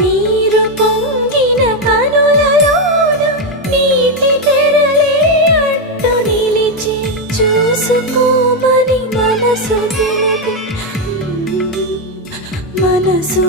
నీరు పొంగిన కనులలోన నీటి తెరలే అడ్డు నిలిచి చూసుకోమని మనసు తెలిపి మనసు